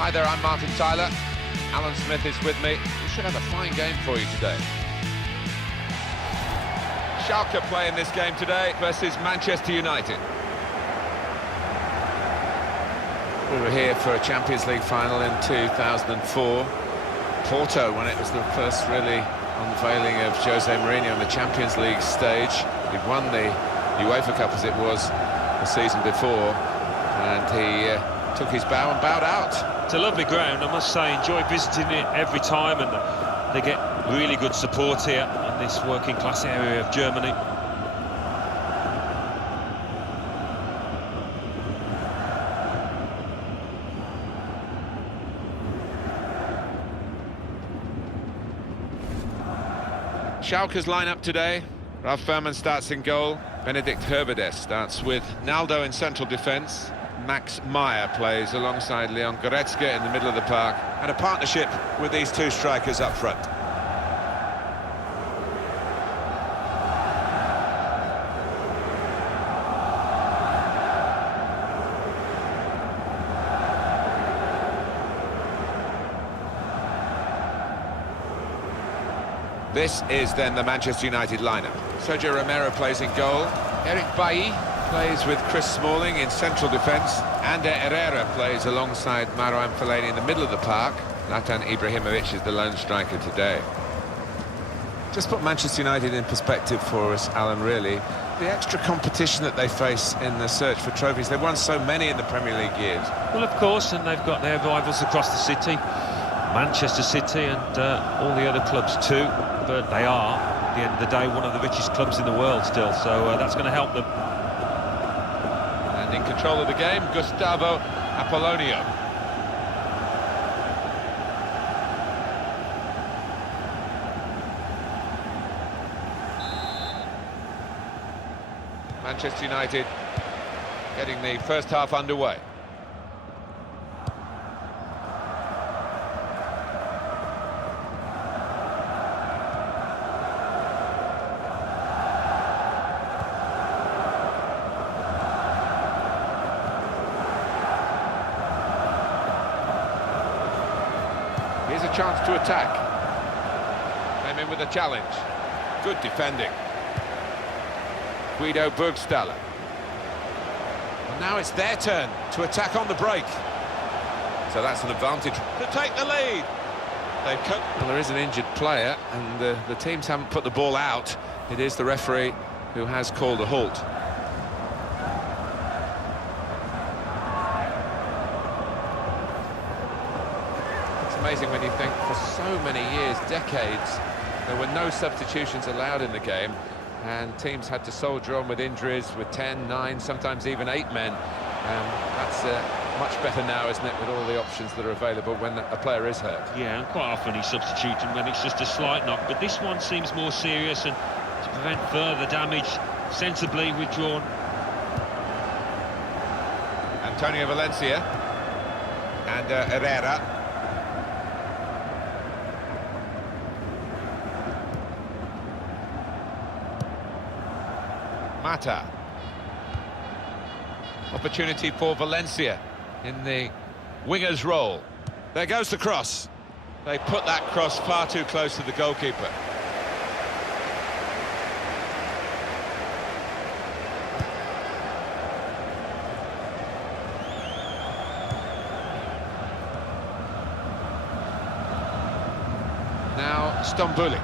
Hi there, I'm Martin Tyler. Alan Smith is with me. We should have a fine game for you today. Schalke play in this game today versus Manchester United. We were here for a Champions League final in 2004. Porto, when it was the first really unveiling of Jose Mourinho on the Champions League stage. He'd won the UEFA Cup as it was the season before, and he took his bow and bowed out. It's a lovely ground, I must say. Enjoy visiting it every time, and they get really good support here in this working class area of Germany. Schalke's lineup today: Ralf Fährmann starts in goal, Benedikt Höwedes starts with Naldo in central defence, Max Meyer plays alongside Leon Goretzka in the middle of the park, and a partnership with these two strikers up front. This is then the Manchester United lineup. Sergio Romero plays in goal, Eric Bailly plays with Chris Smalling in central defence, Ander Herrera plays alongside Marouane Fellaini in the middle of the park. Zlatan Ibrahimovic is the lone striker today. Just put Manchester United in perspective for us, Alan, really. The extra competition that they face in the search for trophies. They've won so many in the Premier League years. Well, of course, and they've got their rivals across the city. Manchester City and all the other clubs too, but they are, at the end of the day, one of the richest clubs in the world still, so that's going to help them. And in control of the game, Gustavo Apollonio. Manchester United getting the first half underway. Here's a chance to attack. Came in with a challenge. Good defending. Guido Burgstaller. And now it's their turn to attack on the break. So that's an advantage to take the lead. They've cut. Well, there is an injured player, and the teams haven't put the ball out. It is the referee who has called a halt. Amazing when you think for so many years, decades, there were no substitutions allowed in the game, and teams had to soldier on with injuries with 10, 9, sometimes even 8 men. That's much better now, isn't it, with all the options that are available when a player is hurt. Yeah, and quite often he's substituting when it's just a slight knock, but this one seems more serious, and to prevent further damage, sensibly withdrawn. Antonio Valencia and Herrera. Mata. Opportunity for Valencia in the winger's role. There goes the cross. They put that cross far too close to the goalkeeper. Now Stambouli.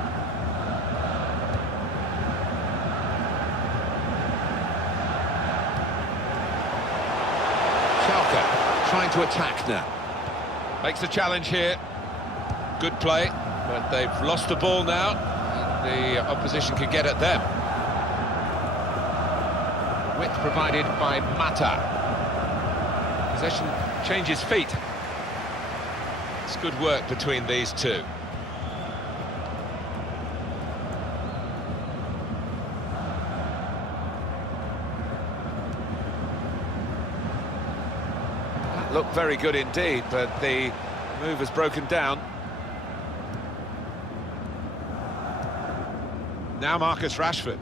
Trying to attack now. Makes a challenge here. Good play, but they've lost the ball now, and the opposition can get at them. Width provided by Mata. Possession changes feet. It's good work between these two. Looked very good indeed, but the move has broken down. Now Marcus Rashford.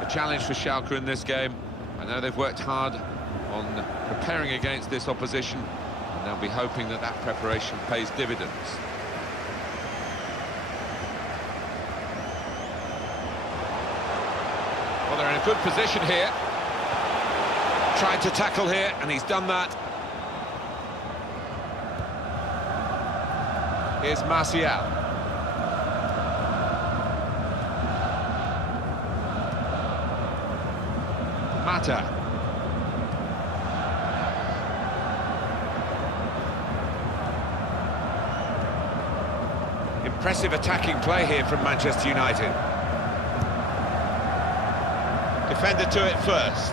A challenge for Schalke in this game. I know they've worked hard on preparing against this opposition, And they'll be hoping that that preparation pays dividends. Well, they're in a good position here. Tried to tackle here, and he's done that. Here's Martial. Mata. Impressive attacking play here from Manchester United. Defender to it first.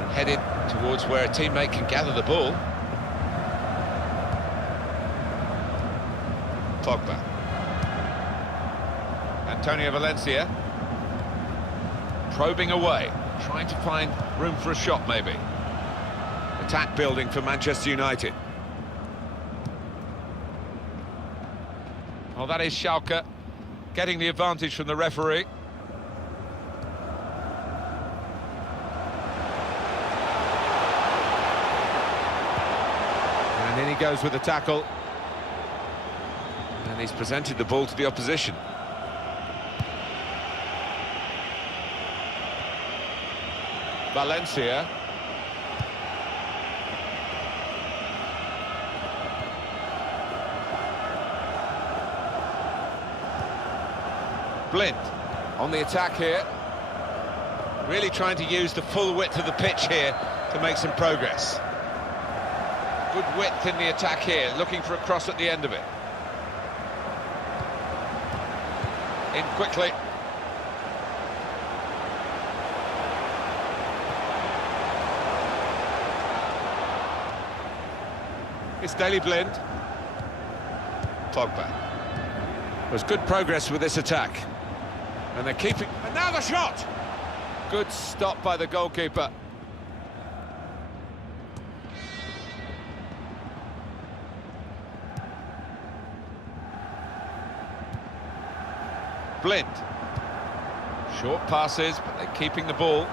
And headed towards where a teammate can gather the ball. Pogba. Antonio Valencia. Probing away, trying to find room for a shot maybe. Attack building for Manchester United. Well, that is Schalke getting the advantage from the referee. And in he goes with the tackle. And he's presented the ball to the opposition. Valencia. Blind on the attack here. Really trying to use the full width of the pitch here to make some progress. Good width in the attack here, looking for a cross at the end of it. In quickly. It's Daley Blind. Pogba. There's good progress with this attack. And they're keeping... And now the shot! Good stop by the goalkeeper. Blind. Short passes, but they're keeping the ball.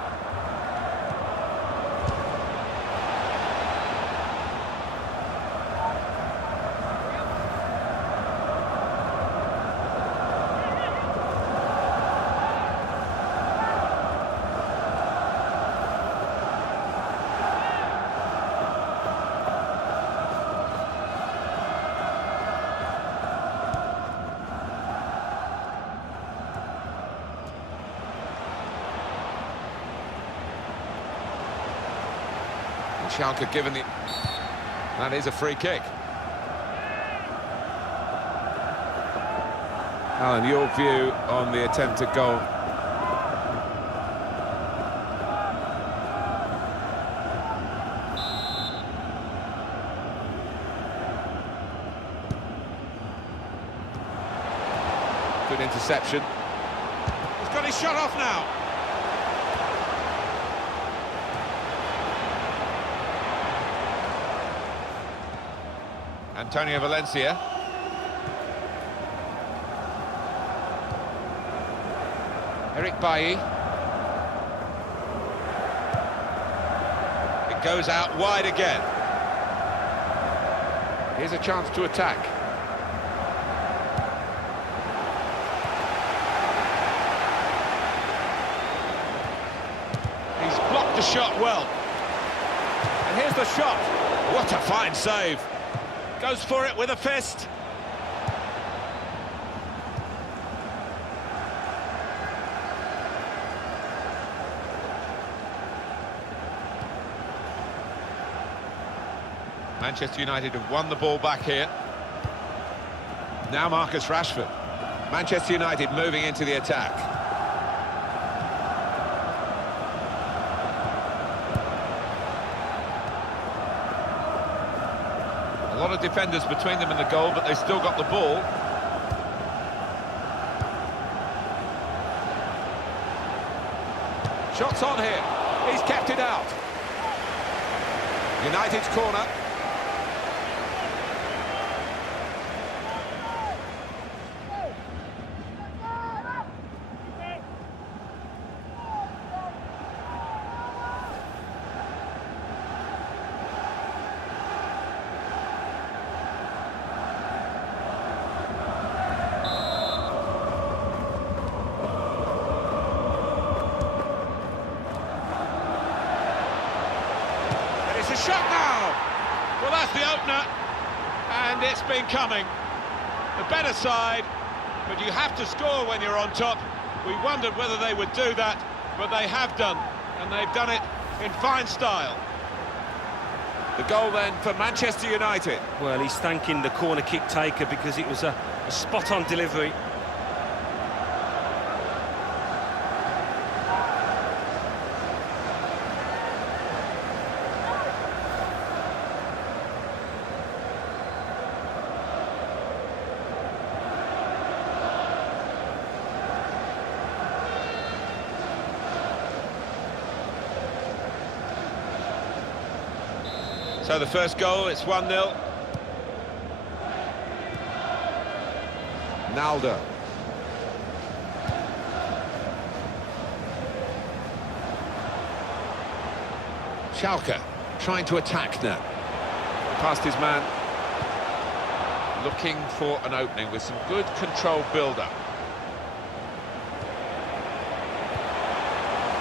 Schalke given the... That is a free kick. Alan, your view on the attempted goal? Good interception. He's got his shot off now. Antonio Valencia. Eric Bailly. It goes out wide again. Here's a chance to attack. He's blocked the shot well. And here's the shot. What a fine save. Goes for it with a fist. Manchester United have won the ball back here. Now Marcus Rashford. Manchester United moving into the attack. A lot of defenders between them and the goal, but they've still got the ball. Shots on here. He's kept it out. United's corner. shot now! Well, that's the opener, and it's been coming. The better side, but you have to score when you're on top. We wondered whether they would do that, but they have done, and they've done it in fine style. The goal then for Manchester United. Well, he's thanking the corner kick taker because it was a spot-on delivery. So the first goal, it's 1-0. Naldo. Schalke trying to attack now. Past his man. Looking for an opening with some good controlled build-up.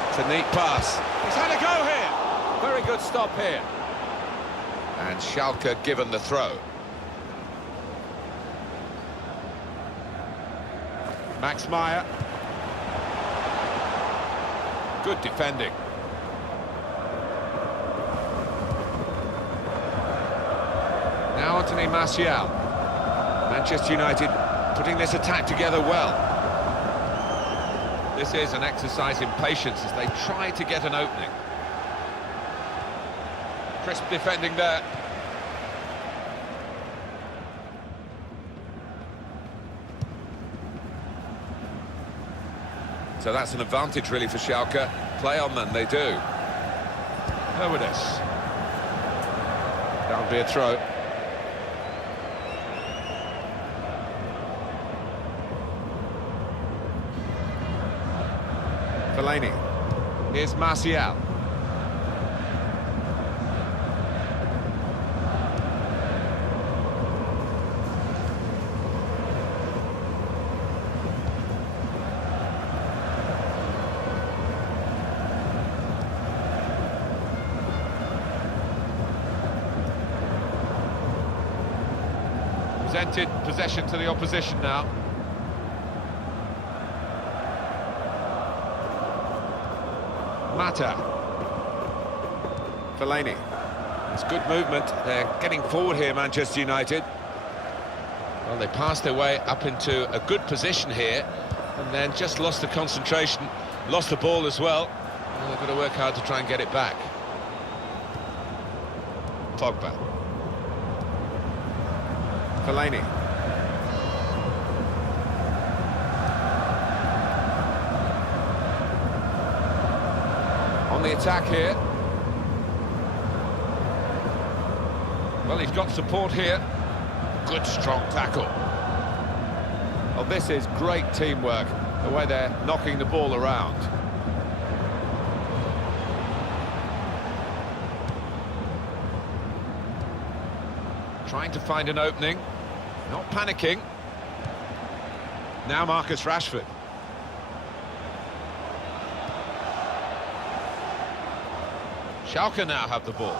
It's a neat pass. He's had a go here. Very good stop here. And Schalke given the throw. Max Meyer. Good defending. Now Anthony Martial. Manchester United putting this attack together well. This is an exercise in patience as they try to get an opening. Crisp defending there. So that's an advantage really for Schalke. Play on them, they do. Hurwades. That'll be a throw. Fellaini. Here's Martial. Presented possession to the opposition now. Mata. Fellaini. It's good movement. They're getting forward here, Manchester United. Well, they passed their way up into a good position here and then just lost the concentration, lost the ball as well. Well, they've got to work hard to try and get it back. Pogba. Fellaini. On the attack here. Well, he's got support here. Good strong tackle. Well, this is great teamwork, the way they're knocking the ball around. Trying to find an opening. Not panicking. Now Marcus Rashford. Schalke now have the ball.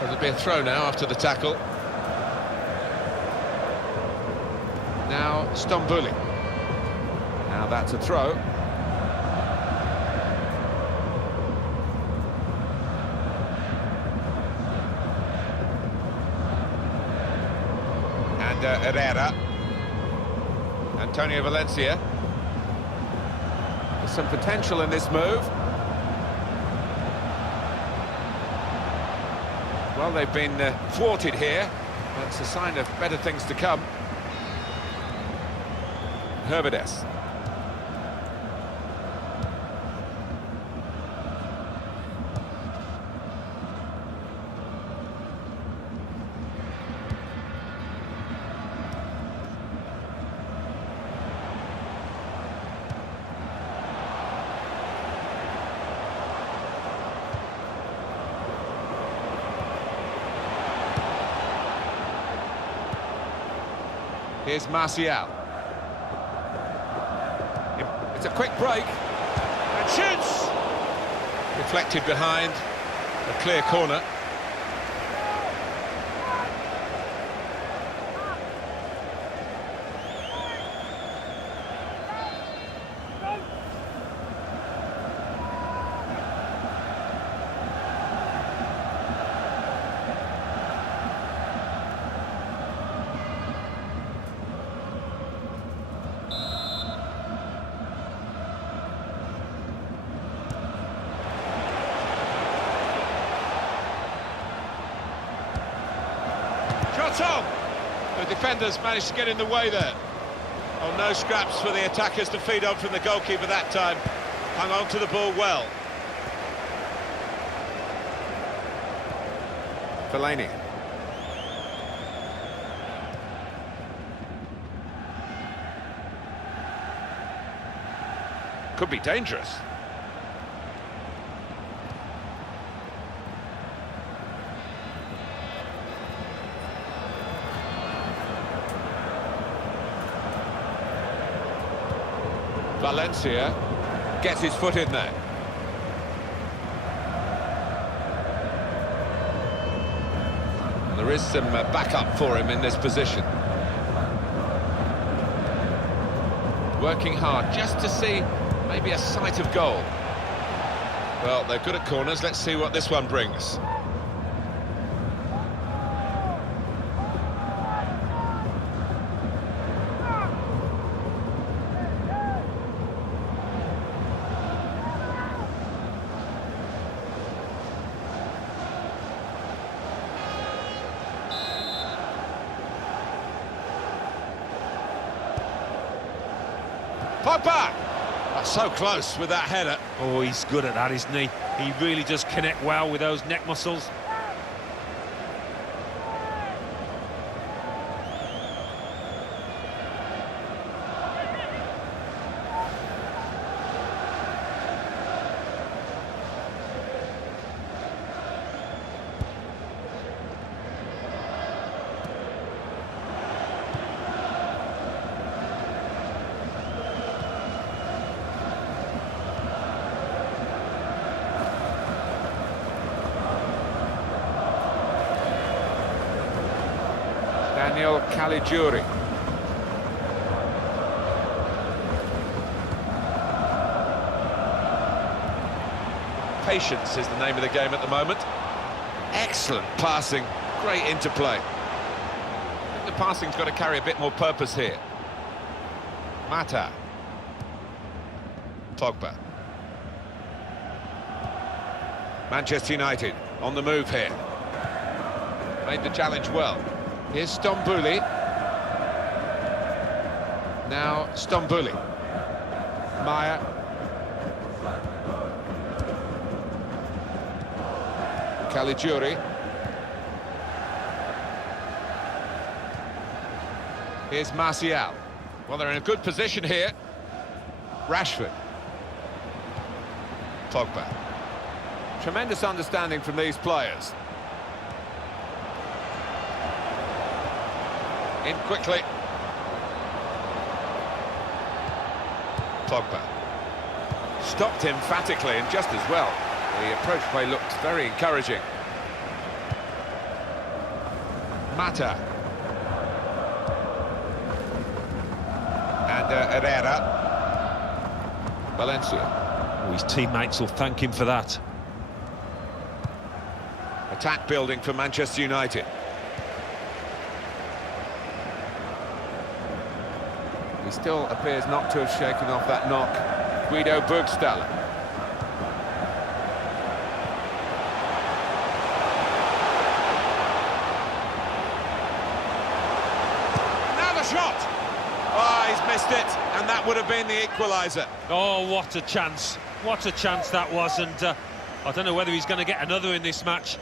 There'll be a throw now after the tackle. Now Stambouli. Now that's a throw. And Herrera. Antonio Valencia. There's some potential in this move. Well, they've been thwarted here. That's a sign of better things to come. Hurwades. Here's Martial. It's a quick break. And shoots! Reflected behind, a clear corner. On. The defenders managed to get in the way there. Oh, no scraps for the attackers to feed on from the goalkeeper that time. Hung on to the ball well. Fellaini. Could be dangerous. Valencia gets his foot in there. And there is some backup for him in this position. Working hard just to see maybe a sight of goal. Well, they're good at corners. Let's see what this one brings. Pogba! That's so close with that header. Oh, he's good at that, isn't he? He really does connect well with those neck muscles. Caligiuri. Patience is the name of the game at the moment. Excellent passing, great interplay. I think the passing's got to carry a bit more purpose here. Mata. Pogba. Manchester United on the move here. Made the challenge well. Here's Stambouli. Now Stambouli. Maya. Caligiuri. Here's Martial. Well, they're in a good position here. Rashford. Pogba. Tremendous understanding from these players. In quickly. Pogba. Stopped emphatically and just as well. The approach play looked very encouraging. Mata. And Herrera. Valencia. Oh, his teammates will thank him for that. Attack building for Manchester United. He still appears not to have shaken off that knock. Guido Burgstaller. Now the shot! Oh, he's missed it, and that would have been the equaliser. Oh, what a chance. What a chance that was, and I don't know whether he's going to get another in this match.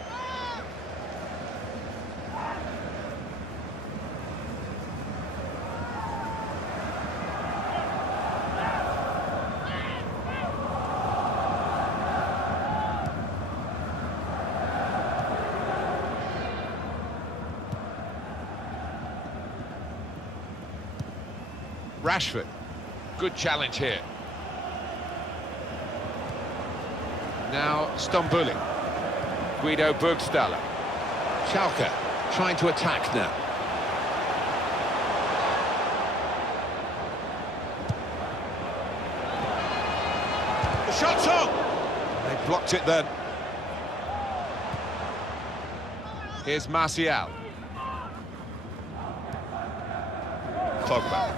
Rashford, good challenge here. Now Stambouli. Guido Burgstaller. Schalke trying to attack now. The shot's on! They blocked it then. Here's Martial. Pogba.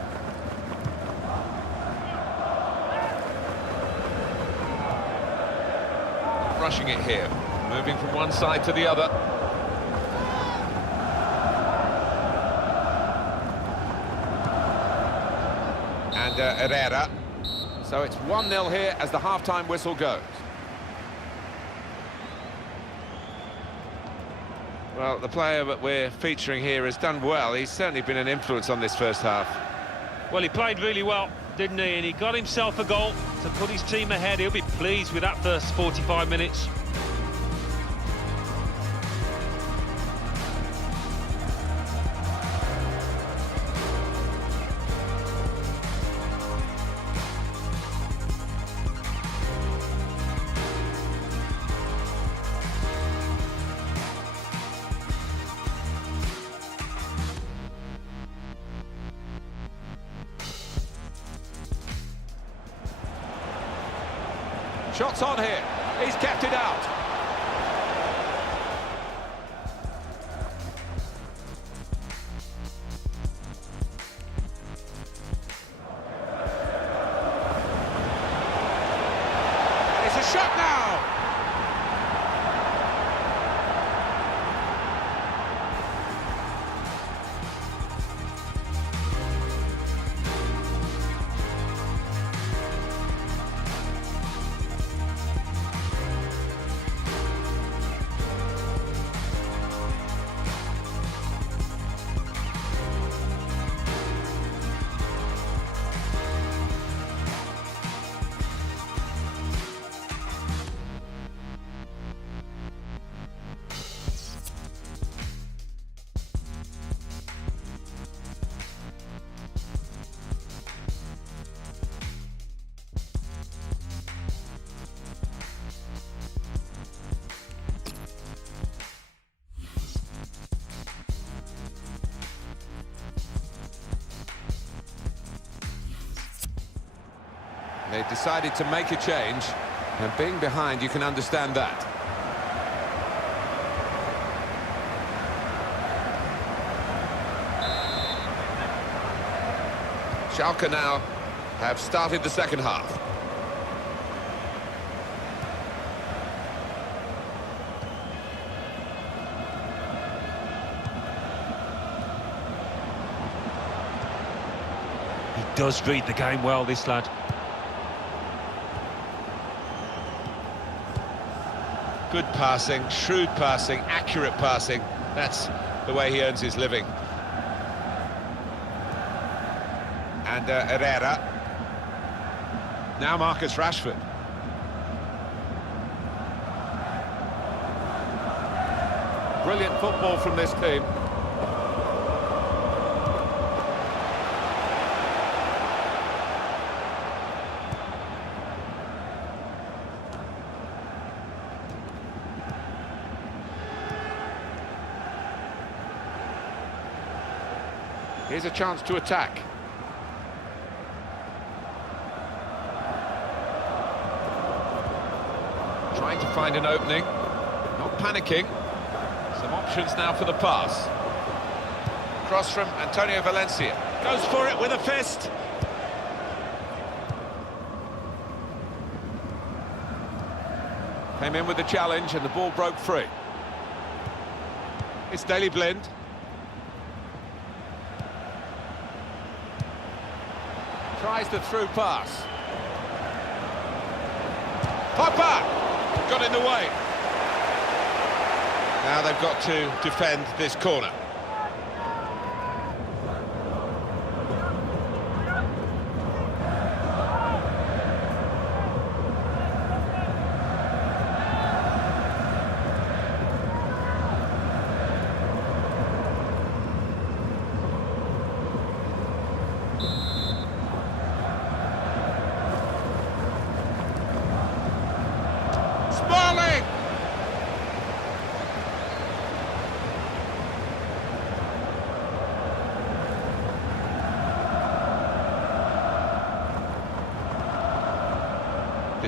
Rushing it here, moving from one side to the other. And Herrera. So it's 1-0 here as the half-time whistle goes. Well, the player that we're featuring here has done well. He's certainly been an influence on this first half. Well, he played really well, didn't he? And he got himself a goal to put his team ahead. He'll be pleased with that first 45 minutes. Shots on here. He's kept it out. And it's a shot now. They've decided to make a change, and being behind, you can understand that. Schalke now have started the second half. He does read the game well, this lad. Good passing, shrewd passing, accurate passing. That's the way he earns his living. And Herrera. Now Marcus Rashford. Brilliant football from this team. Here's a chance to attack. Trying to find an opening. Not panicking. Some options now for the pass. Cross from Antonio Valencia. Goes for it with a fist. Came in with the challenge and the ball broke free. It's Daley Blind. Tries the through pass. Pogba! Got in the way. Now they've got to defend this corner.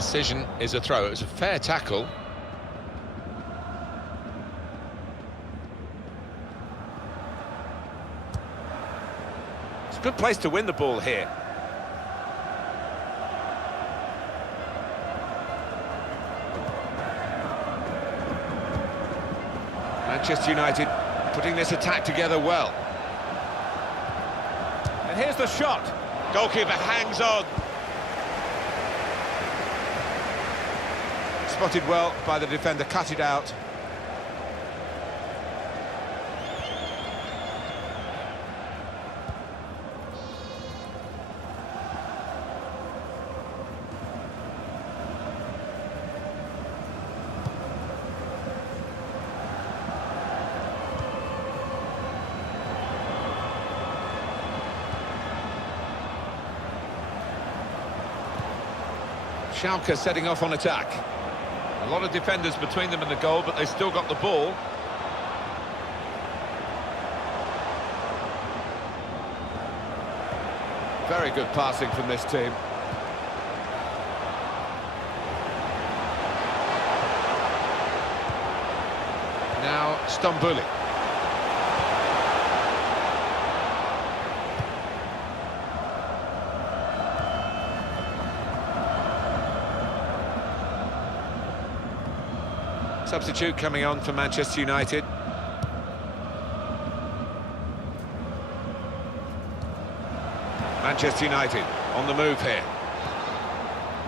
decision is a throw. It was a fair tackle. It's a good place to win the ball here. Manchester United putting this attack together well. And here's the shot. Goalkeeper hangs on. Spotted well by the defender, cut it out. Schalke setting off on attack. A lot of defenders between them and the goal, but they still got the ball. Very good passing from this team. Now Stambouli. Substitute coming on for Manchester United. Manchester United on the move here.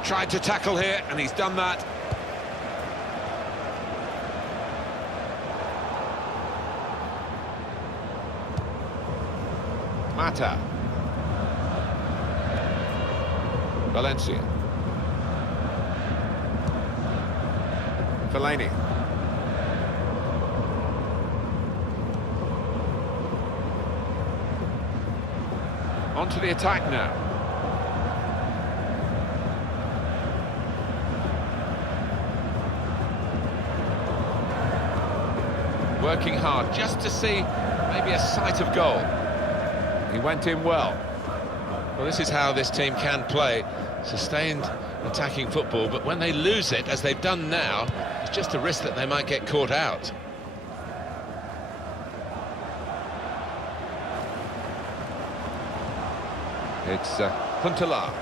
Tried to tackle here, and he's done that. Mata. Valencia. Fellaini. On to the attack now. Working hard just to see maybe a sight of goal. He went in well. Well, this is how this team can play. Sustained attacking football, but when they lose it, as they've done now, it's just a risk that they might get caught out. It's Huntelaar.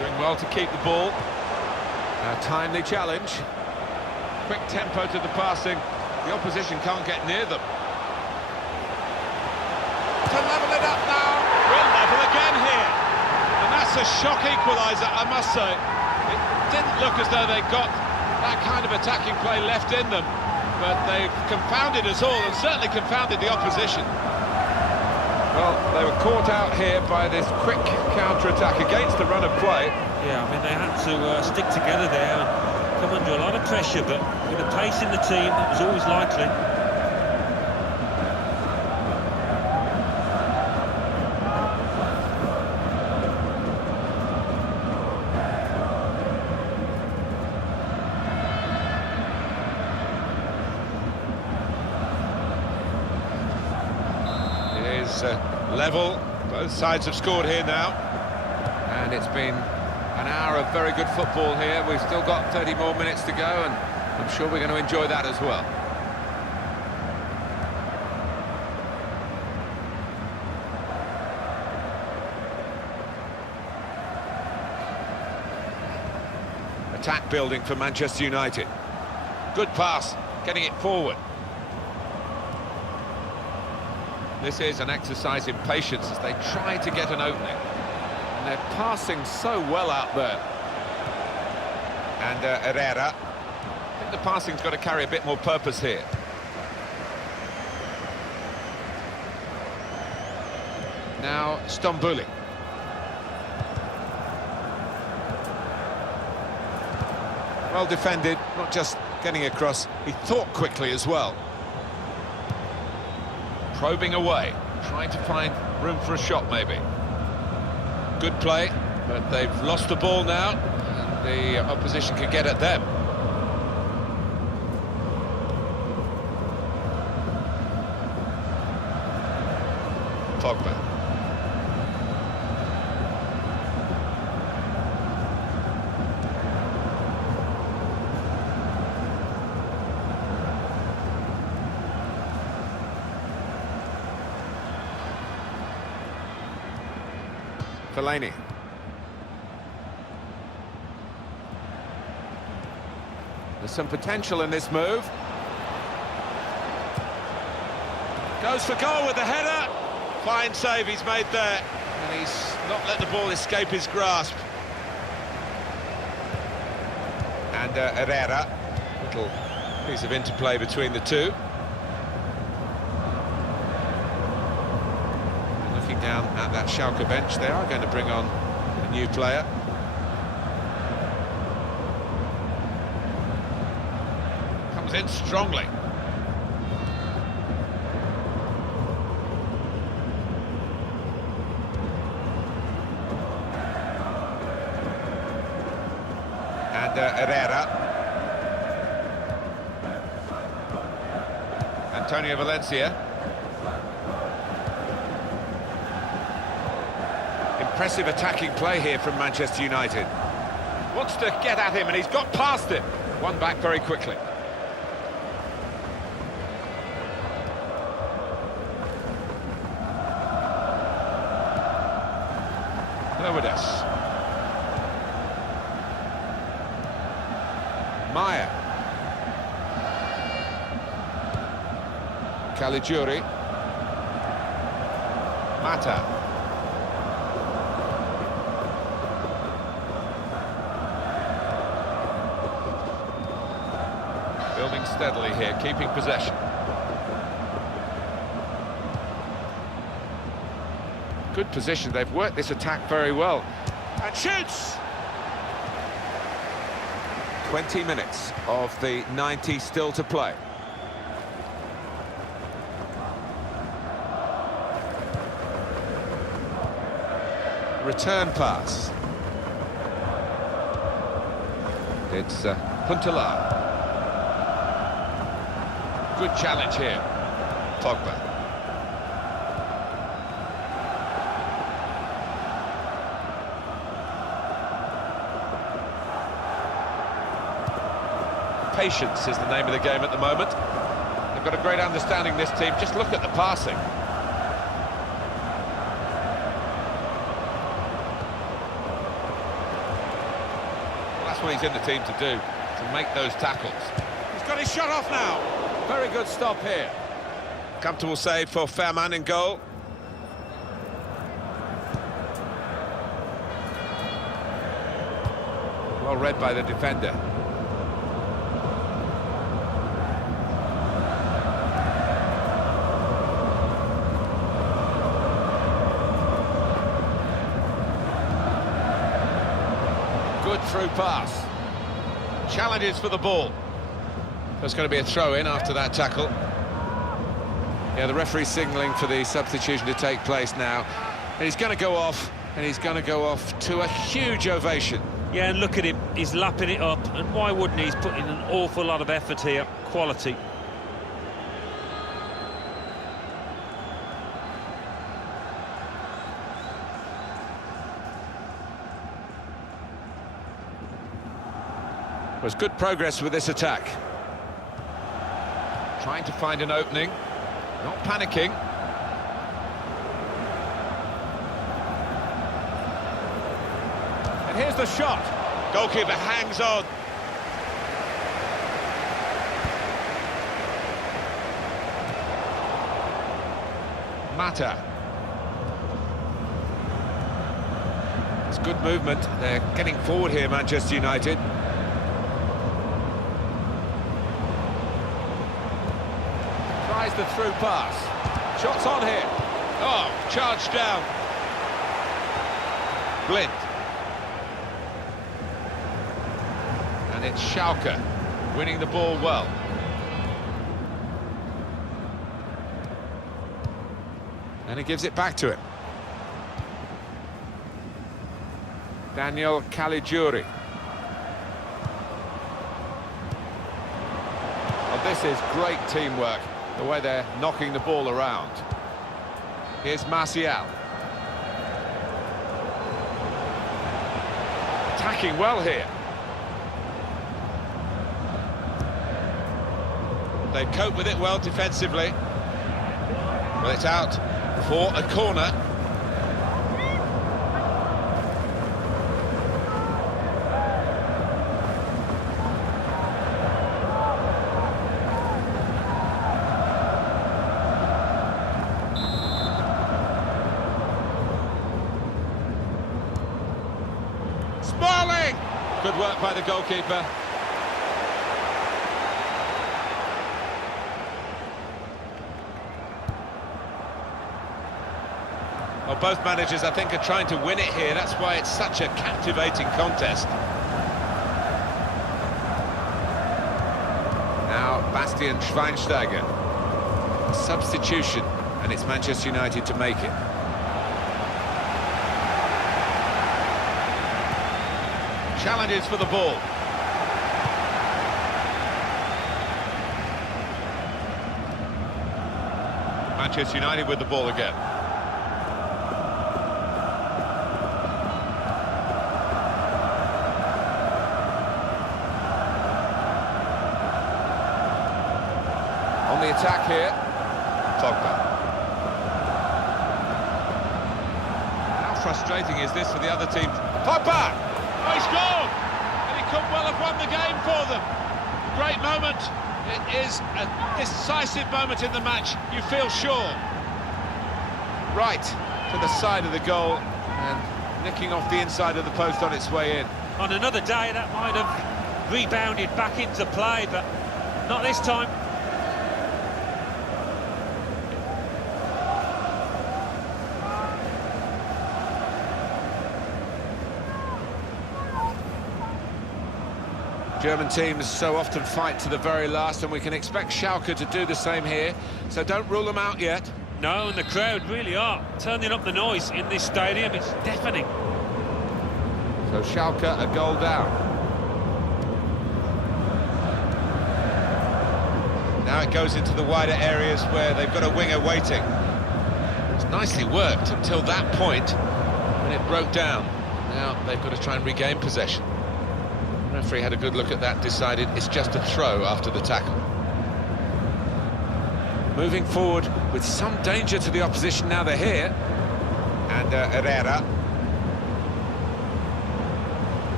Doing well to keep the ball. A timely challenge. Quick tempo to the passing. The opposition can't get near them. To level it up now. We'll level again here. And that's a shock equaliser, I must say. It didn't look as though they got that kind of attacking play left in them. But they've confounded us all, and certainly confounded the opposition. Well, they were caught out here by this quick counter-attack against the run of play. Yeah, I mean, they had to stick together there and come under a lot of pressure, but with the pace in the team, it was always likely. Level, both sides have scored here now, and it's been an hour of very good football here. We've still got 30 more minutes to go, and I'm sure we're going to enjoy that as well. Attack building for Manchester United. Good pass, getting it forward. This is an exercise in patience as they try to get an opening. And they're passing so well out there. And Herrera. I think the passing's got to carry a bit more purpose here. Now Stambouli. Well defended, not just getting across, he thought quickly as well. Probing away, trying to find room for a shot maybe. Good play, but they've lost the ball now, and the opposition can get at them. Pogba. Fellaini. There's some potential in this move. Goes for goal with the header. Fine save he's made there. And he's not let the ball escape his grasp. And Herrera. Little piece of interplay between the two. And looking down at that Schalke bench, they are going to bring on a new player. Comes in strongly. And Herrera. Antonio Valencia. Impressive attacking play here from Manchester United. Wants to get at him and he's got past him. One back very quickly. Ludogorets. Maya. Caligiuri. Mata. Building steadily here, keeping possession. Good position, they've worked this attack very well. And shoots! 20 minutes of the 90 still to play. Return pass. It's Huntelaar. Good challenge here. Pogba. Patience is the name of the game at the moment. They've got a great understanding, this team. Just look at the passing. Well, that's what he's in the team to do, to make those tackles. He's got his shot off now. Very good stop here. Comfortable save for Fairman in goal. Well read by the defender. Good through pass. Challenges for the ball. There's going to be a throw-in after that tackle. Yeah, the referee's signalling for the substitution to take place now. And he's going to go off, and he's going to go off to a huge ovation. Yeah, and look at him, he's lapping it up, and why wouldn't he? He's putting an awful lot of effort here, quality. There's good progress with this attack. Trying to find an opening, not panicking. And here's the shot. Goalkeeper hangs on. Mata. It's good movement. They're getting forward here, Manchester United. Tries the through pass. Shots on here. Oh, charged down. Blind. And it's Schalke winning the ball well. And he gives it back to him. Daniel Caligiuri. Well, this is great teamwork, the way they're knocking the ball around. Here's Martial. Attacking well here. They cope with it well defensively. Well, it's out for a corner. Good work by the goalkeeper. Well, both managers, I think, are trying to win it here. That's why it's such a captivating contest. Now, Bastian Schweinsteiger. Substitution, and it's Manchester United to make it. Challenges for the ball. Manchester United with the ball again. On the attack here, Pogba. How frustrating is this for the other team? Pogba! Oh, he scored! And he could well have won the game for them. Great moment. It is a decisive moment in the match, you feel sure. Right to the side of the goal and nicking off the inside of the post on its way in. On another day, that might have rebounded back into play, but not this time. German teams so often fight to the very last, and we can expect Schalke to do the same here, so don't rule them out yet. No, and the crowd really are turning up the noise in this stadium. It's deafening. So Schalke a goal down. Now it goes into the wider areas where they've got a winger waiting. It's nicely worked until that point when it broke down. Now they've got to try and regain possession. The referee had a good look at that, decided it's just a throw after the tackle. Moving forward with some danger to the opposition now they're here. And Herrera.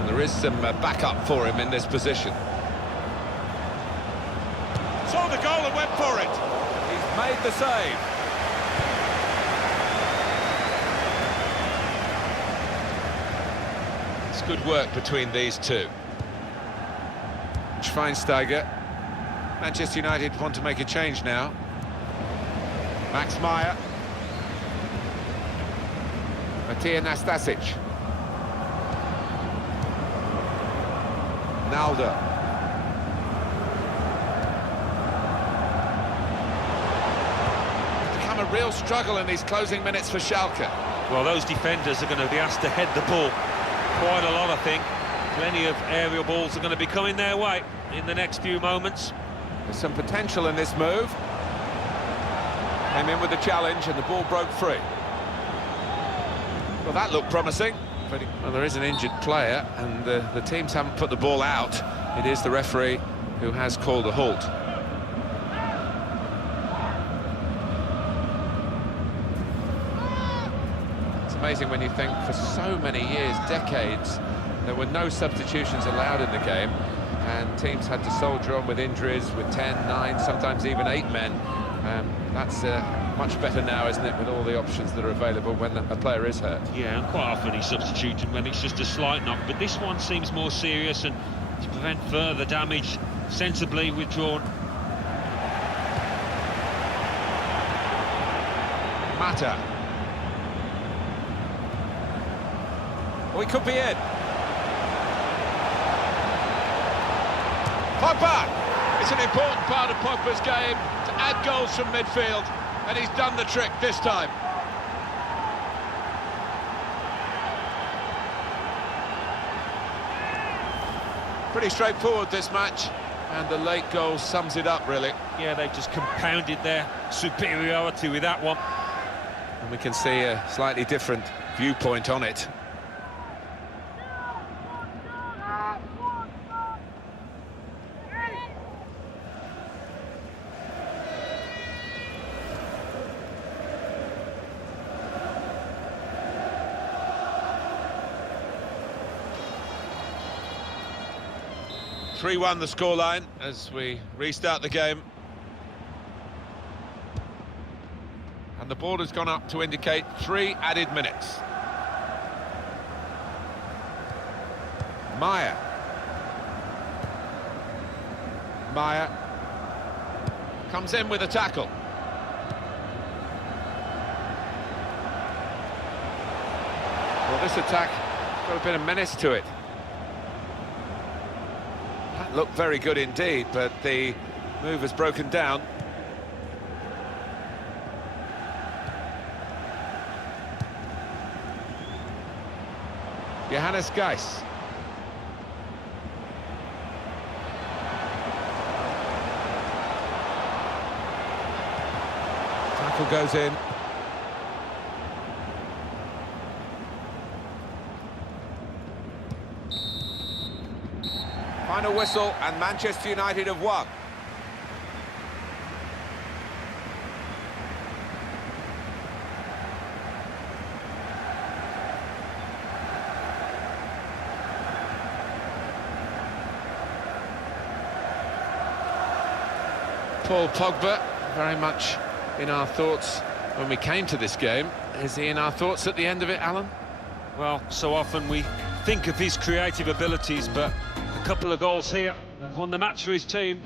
And there is some backup for him in this position. Saw the goal and went for it. He's made the save. It's good work between these two. Schweinsteiger. Manchester United want to make a change now. Max Meyer. Matija Nastasic. Naldo. It's become a real struggle in these closing minutes for Schalke. Well, those defenders are going to be asked to head the ball quite a lot, I think. Plenty of aerial balls are going to be coming their way in the next few moments. There's some potential in this move. Came in with the challenge and the ball broke free. Well, that looked promising. Well, there is an injured player and the teams haven't put the ball out. It is the referee who has called a halt. It's amazing when you think for so many years, decades, there were no substitutions allowed in the game, and teams had to soldier on with injuries with 10, 9, sometimes even 8 men. That's much better now, isn't it, with all the options that are available when a player is hurt. Yeah, and quite often he's substituted when it's just a slight knock, but this one seems more serious, and to prevent further damage, sensibly withdrawn. Mata. Well, he could be in. Pogba! It's an important part of Pogba's game to add goals from midfield, and he's done the trick this time. Pretty straightforward, this match, and the late goal sums it up, really. Yeah, they've just compounded their superiority with that one. And we can see a slightly different viewpoint on it. (3-1) the scoreline as we restart the game. And the ball has gone up to indicate 3 added minutes. Meyer. Meyer Comes in with a tackle. Well, this attack has got a bit of menace to it. That looked very good indeed, but the move has broken down. Johannes Geis. Tackle goes in. Final whistle, and Manchester United have won. Paul Pogba, very much in our thoughts when we came to this game. Is he in our thoughts at the end of it, Alan? Well, so often we think of his creative abilities, but a couple of goals here have won the match for his team.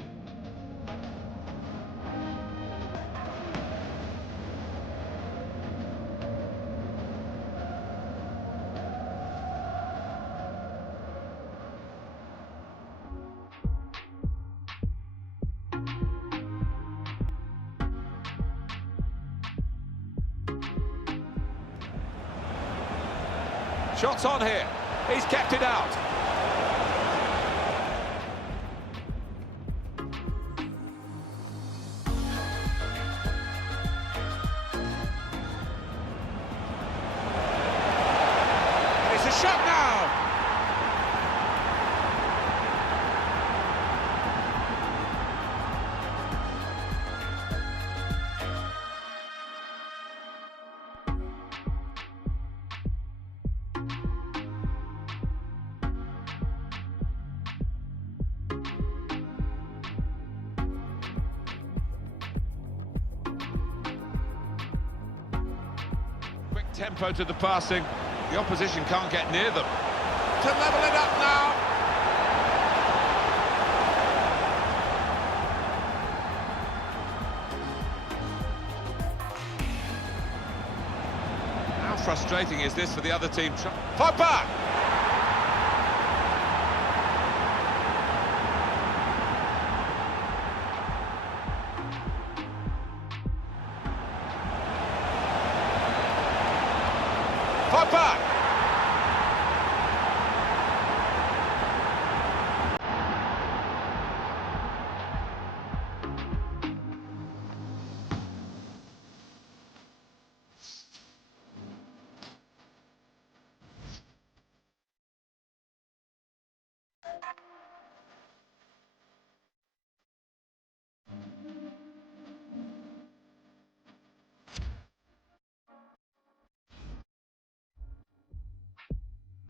Shots on here. He's kept it out. It's a shot now. Tempo to the passing, the opposition can't get near them. To level it up now. How frustrating is this for the other team? Pogba! Pogba!